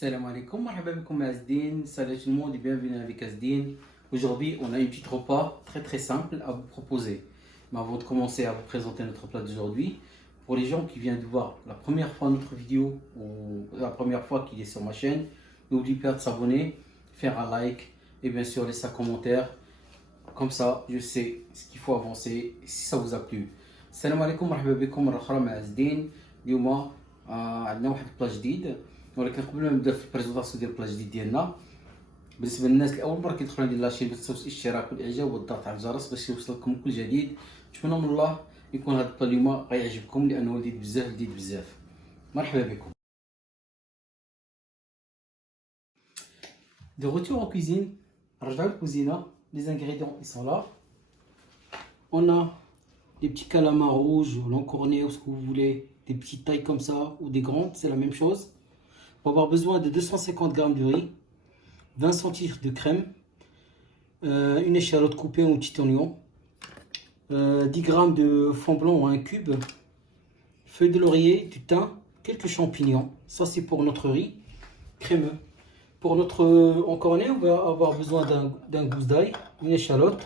Salam alaikum, marhaba bikoum Azdin, salut tout le monde et bienvenue avec Azdin. Aujourd'hui, on a une petite repas très simple à vous proposer. Mais avant de commencer à vous présenter notre plat d'aujourd'hui, pour les gens qui viennent de voir la première fois notre vidéo ou la première fois qu'il est sur ma chaîne, n'oubliez pas de s'abonner, faire un like et bien sûr laisser un commentaire. Comme ça, je sais ce qu'il faut avancer si ça vous a plu. Salam alaikum, marhaba bikoum مرة أخرى مع Azdin. اليوم عندنا واحد البلا جديد، ولكن قبل ما نبدا في البريزونطاسيون ديال البلا جديد ديالنا، بالنسبه للناس اللي اول مره كيدخلوا عندي لاشين ما تنساوش الاشتراك والاعجاب والضغط على الجرس باش يوصلكم كل جديد. نتمنى من الله يكون هذا البلا اليوم غيعجبكم لانه لذيذ بزاف. مرحبا بكم. De retour en cuisine, رجعوا الكوزينه. Les ingrédients ils sont là. On a des petits calamars rouges, l'encorné ou ce que vous voulez, des petites tailles comme ça ou des grandes, c'est la même chose. On va avoir besoin de 250 g de riz, 20 centilitres de crème, une échalote coupée ou un petit oignon, 10 g de fond blanc ou un cube, feuilles de laurier, du thym, quelques champignons. Ça c'est pour notre riz crémeux. Pour notre encorné, on va avoir besoin d'un gousse d'ail, une échalote,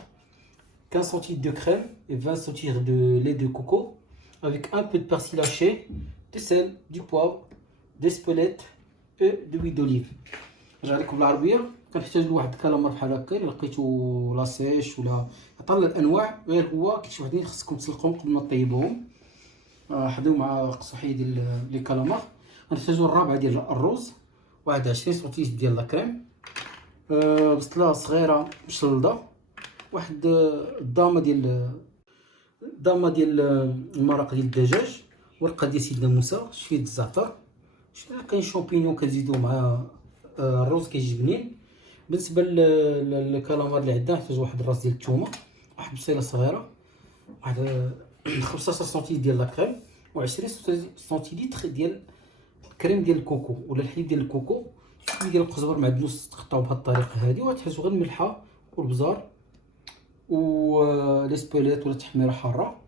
15 centilitres de crème et 20 centilitres de lait de coco, avec un peu de persil haché, de sel, du poivre, des spolettes et de l'huile d'olive. نرجع لكم بالعربيه. كنحتاج لواحد الكالامار بحال هكا، الا لقيتو لاسيش ولا عطا الانواع، غير هو كاين شي وحدين خصكم تسلقوهم قبل ما طيبوهم. حضروا مع قصوحيه ديال لي كالامار. غنحتاجو الرابعه ديال الرز، واحد 20 سنتيلتر ديال لاكريم، بصله صغيره مشلضه، واحد الضامه ديال المرق ديال الدجاج، ورقه ديال سيدنا موسى، شويه الزعتر، كاين شامبينيون كنزيدو مع الرز كيجي بنين. بالنسبه للكالامار اللي عندنا نحتاج واحد الراس ديال الثومه، واحد بصيله صغيره، واحد 15 سنتيلتر ديال لاكريم، و20 سنتيلتر ديال الكريم ديال الكوكو ولا الحليب ديال الكوكو، شويه ديال القزبر معدنوس تقطعوا بهذه الطريقه هذه، وتحتاجوا غير الملحه والبزار و لي سبوليت ولا تحميره حاره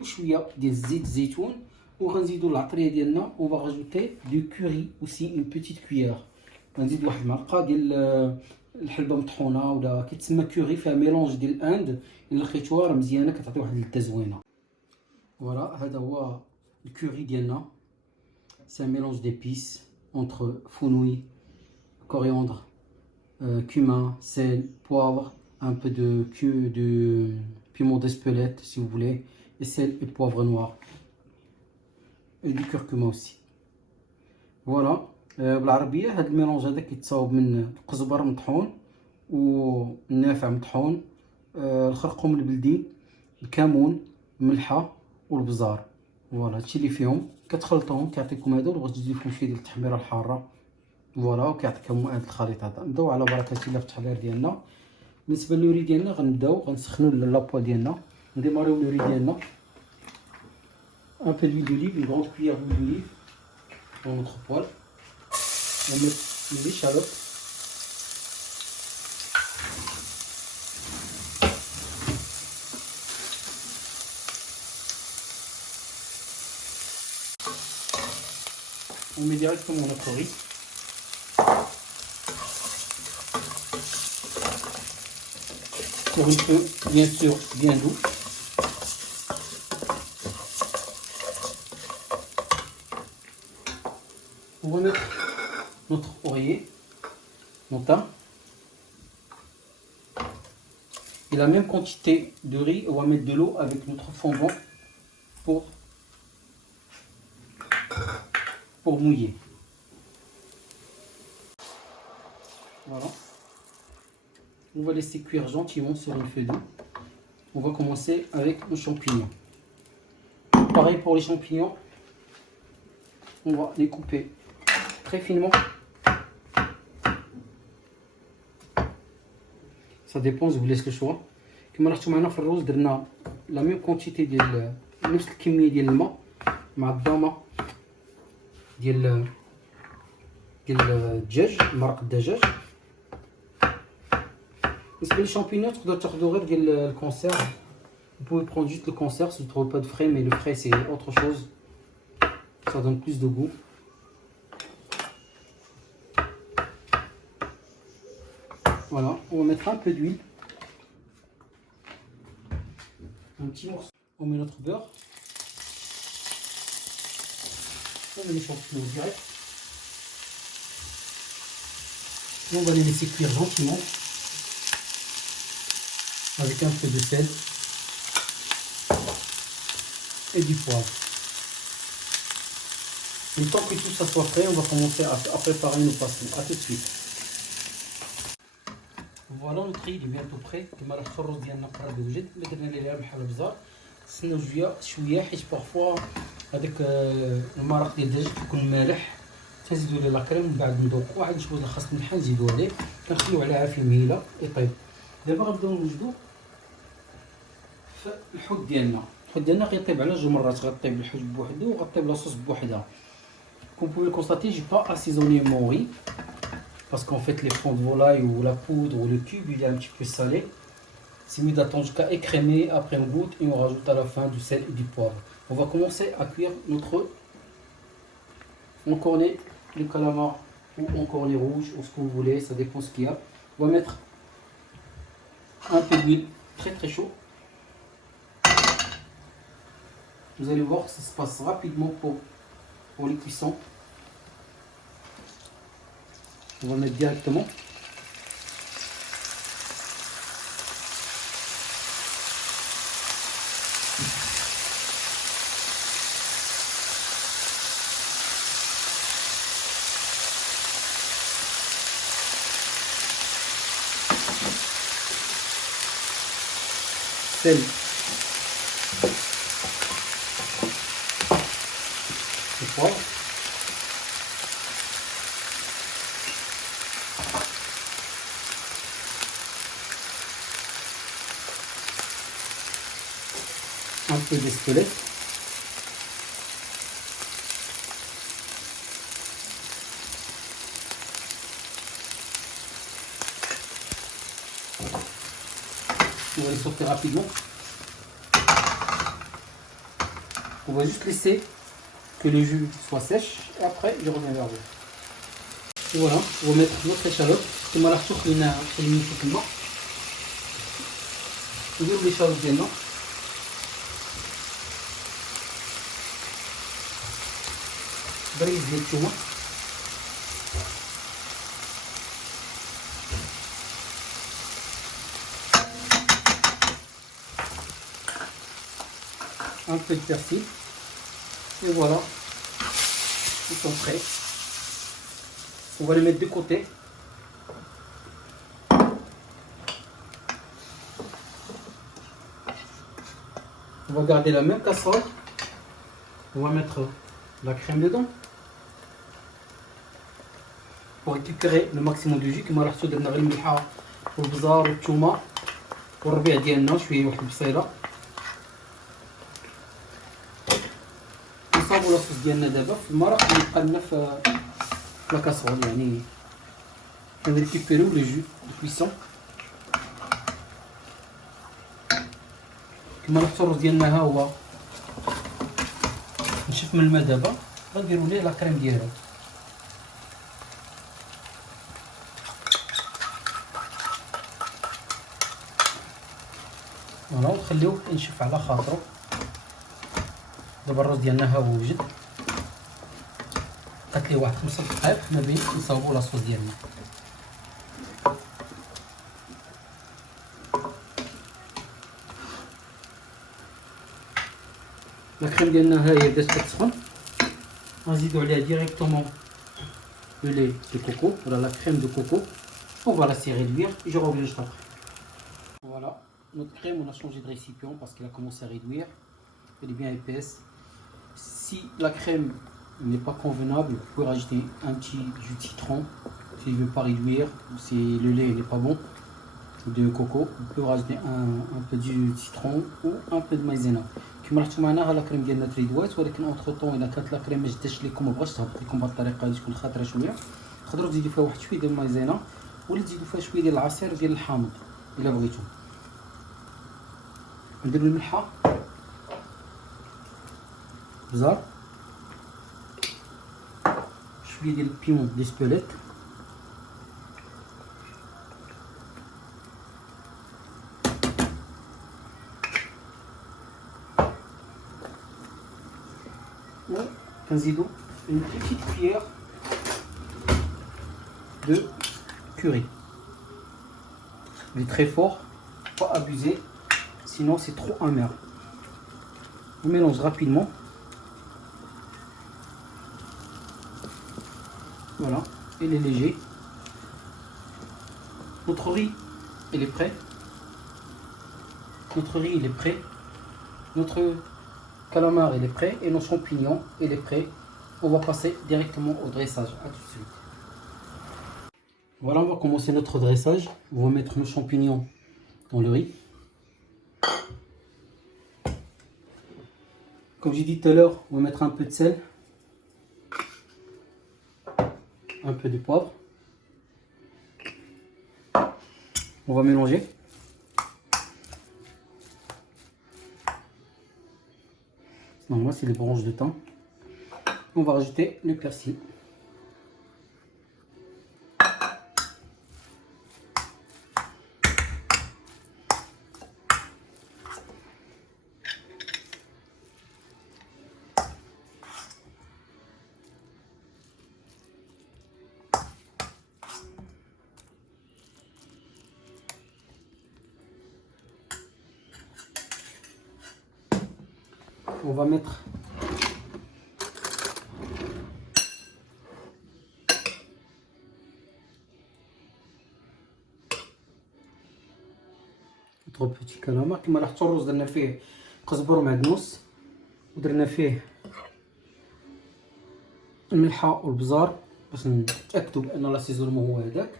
وشويه ديال زيت الزيتون. وغنزيدوا العطريه ديالنا، و va rajouter du curry aussi une petite cuillère. غنزيد واحد المعلقه ديال الحلبه مطحونه ولا كيتسمى كوري، فيها ميلونج ديال الاند، الا لقيتوها راه مزيانه كتعطي واحد اللذه زوينه. فوالا هذا هو الكوري ديالنا. سي ميلونج ديبيس entre fenouil, coriandre, cumin, sel, poivre, un peu de piment d'Espelette si vous voulez, et sel et poivre noir, et du curcuma aussi. Voilà. بالعربيه هذا الميلونج هذا كيتصاوب من القزبر مطحون والنافع مطحون، الخرقوم البلدي، الكمون، الملحه والبزار. فوالا هادشي اللي فيهم، كتخلطوهم كيعطيكم هذا، وبغيتو تزيدو فيهم شويه ديال التحميره الحاره. فوالا وكيعطيكم هذا الخليط هذا. نبداو على بركه الله في التحضير ديالنا. بالنسبه للوري ديالنا غنسخنوا لابوال ديالنا، نديماريو الوري ديالنا. un peu d'huile d'olive, une grande cuillère d'huile d'olive dans notre poêle. On met l'échalote, on met directement notre riz, pour une feu bien sûr bien doux. On va mettre notre oreiller, notre thym, et la même quantité de riz. On va mettre de l'eau avec notre fond blanc pour mouiller. Voilà. On va laisser cuire gentiment sur un feu doux. On va commencer avec nos champignons. Pareil pour les champignons, on va les couper très finement. Ça dépend, je vous laisse le choix. كما لاحظتوا معنا في الرز درنا لا ميم كونتيتي ديال نفس الكميه ديال الماء مع الضامه ديال الدجاج، مرق الدجاج. بالنسبه للشامبينيون تقدروا تاخذوا غير ديال الكونسيرف. Vous pouvez prendre juste le conserve si vous ne trouvez pas de frais, mais le frais c'est autre chose. Ça donne plus de goût. Voilà, on va mettre un peu d'huile. Un petit morceau. On met notre beurre. On met les champignons direct. Et on va les laisser cuire gentiment. Avec un peu de sel. Et du poivre. Le temps que tout ça soit prêt, on va commencer à préparer nos poissons. A tout de suite. Voilà, notre riz est bientôt prêt. كما راه الرز ديالنا قرب يوجد، اللي درنا ليه ملح الابزار. نستناو شويه حيت بارفوا هذاك المرق ديال الدجاج كيكون مالح. تنزيدو ليه لا كريم ومن بعد نذوقو، عاد شويه د الخس ملح نزيدو عليه، كنخليوه على عافيه مهيله يطيب. دابا غنبداو نوجدو في الحوت ديالنا. الحوت ديالنا غيطيب على جوج مرات، غطيب الحوت بوحدو وغطيب لاصوص بوحدها. Comme vous pouvez le constater, je n'ai pas assaisonné mon riz parce qu'en fait les fonds de volaille ou la poudre ou le cube il est un petit peu salé. C'est mieux d'attendre jusqu'à écrémer, après on goûte et on rajoute à la fin du sel et du poivre. On va commencer à cuire notre encornet, le calamar ou encornet rouge ou ce que vous voulez, ça dépend ce qu'il y a. On va mettre un peu d'huile très chaud. Vous allez voir que ça se passe rapidement pour les cuissons. On va mettre directement. Sel. Le poivre. Un peu d'espelette. On va les sauter rapidement. On va juste laisser que le jus soit sèche et après je reviens vers vous. Et voilà, on va mettre notre échalote. كما راه سخنيناها خلينا نشوف الماء. نديرو l'échalote ديالنا. بريز ديال الثومه. Un peu de persil. Et voilà, ils sont prêts. On va les mettre de côté. On va garder la même casserole. On va mettre la crème dedans. Pour récupérer le maximum de jus. كما لاحظتوا درنا غير الملحه والبزار والثومه والربيع ديالنا شويه واحد البصيله. نصاوبوا لاصوص ديالنا دابا في المرق اللي بقى لنا في لا كاسرول، يعني نريكيبيريو لو جو دو كويسون. كما لاحظتوا الرز ديالنا ها هو نشف من الماء دابا، غنديروا ليه لا كريم ديالو. فوالا ونخليوه ينشف على خاطرو. دابا الرز ديالنا ها هو وجد، بقات ليه واحد 5 دقائق ما بين نصاوبوا لاصوص ديالنا. لا كريم ديالنا ها هي بدات كتسخن، غنزيدو عليها ديريكتومون le lait de coco, voilà la crème de coco. On va la serrer réduire, je reviens juste après. Voilà, notre crème, on a changé de récipient parce qu'elle a commencé à réduire. Elle est bien épaisse. Si la crème n'est pas convenable, vous pouvez rajouter un petit jus de citron. Si je ne veux pas réduire, si le lait n'est pas bon, de coco, vous pouvez rajouter un peu de jus de citron ou un peu de maïzena. كما لاحظتوا معنا لا كريم ديالنا تريدوات، ولكن اونتر طون الا كانت لا كريم ما جداتش لكم، ما بغاش تهبط لكم بهذه الطريقه اللي تكون خاطره شويه، تقدروا تزيدوا فيها واحد شويه ديال المايزينا ولا تزيدوا فيها شويه ديال العصير ديال الحامض الا بغيتو. نديروا الملحه، بزار، شويه ديال البيمون ديسبوليت، نزيدو une petite cuillère de curry. Mais très fort, pas abuser, sinon c'est trop amer. On mélange rapidement. Voilà, il est léger. Notre riz, il est prêt. Notre riz, il est prêt. Notre calamar, il est prêt. Et nos champignons, il est prêt. On va passer directement au dressage. À tout de suite. Voilà, on va commencer notre dressage. On va mettre nos champignons dans le riz. Comme j'ai dit tout à l'heure, on va mettre un peu de sel, un peu de poivre. On va mélanger. Non, moi c'est les branches de thym. On va rajouter le persil. On va mettre notre petit calamar. كما لاحظتوا الرز درنا فيه قزبر ومعدنوس ودرنا فيه الملحه والبزار باش نتاكدوا بان لاسيزونمون هو هذاك.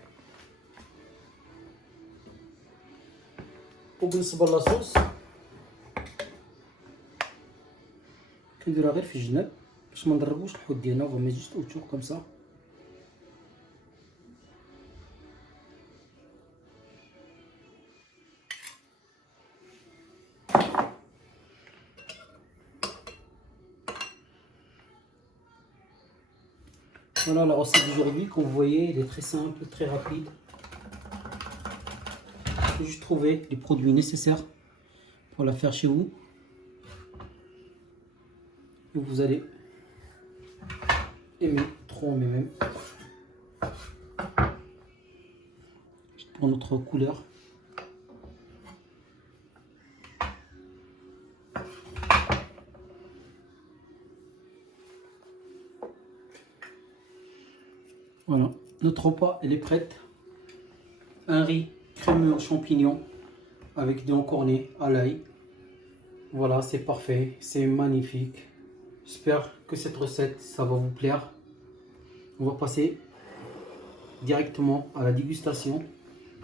وبالنسبه لاصوص كنديرها غير في الجناب باش ما نضربوش الحوت ديالنا وما يجيش اوتو كومسا. Voilà la recette d'aujourd'hui, comme vous voyez, elle est très simple, très rapide. Il faut juste trouver les produits nécessaires pour la faire chez vous. Et vous allez aimer, trop aimer même. Pour notre couleur. Voilà, notre repas elle est prête. Un riz crémeux aux champignons avec des encornés à l'ail. Voilà, c'est parfait, c'est magnifique. J'espère que cette recette ça va vous plaire. On va passer directement à la dégustation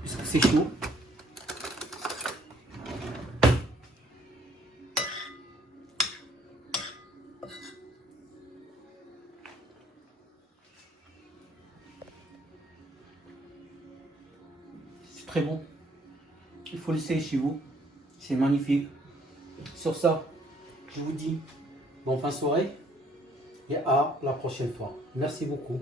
puisque c'est chaud. Très bon, il faut l'essayer chez vous, c'est magnifique. Sur ça, je vous dis bonne fin de soirée et à la prochaine fois. Merci beaucoup.